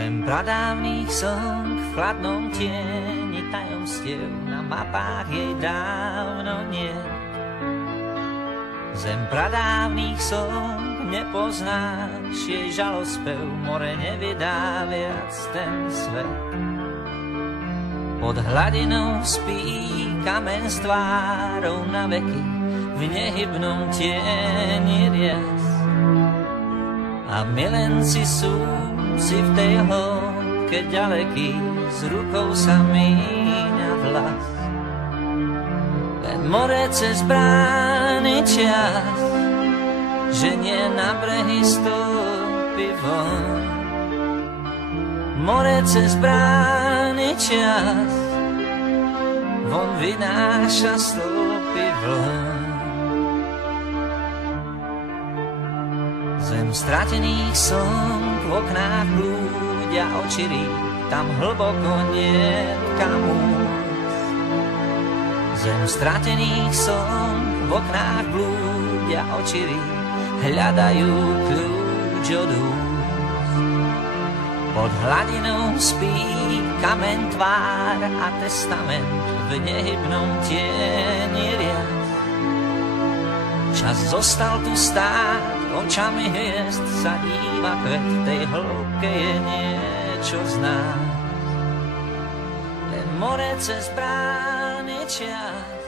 Zem pradávnych song v chladnom tieni tajomstiev, na mapách jej dávno nie. Zem pradávnych song nepoznáš, jej žalospev more nevydá viac ten svet. Pod hladinou spí kamen s tvárou na veky, v nehybnom tieni rias. A milenci sú si v tej hĺbke ďaleký, s rukou sa míňa vlas. Len more cez brány čas, že nie na brehy stúpi von. More cez brány čas, von vynáša stúpi vln. Zem stratených som v oknách blúdia očirí, tam hlboko niet kam újsť. Zem stratených som v oknách blúdia očirí, hľadajú kľúč od úst. Pod hladinou spí kamen tvár a testament, v nehybnom tieni rias. Čas zostal tu stáť, očami hviezd sa díva kvet, v tej hĺbke je niečo z nás. Len more cez brány čias,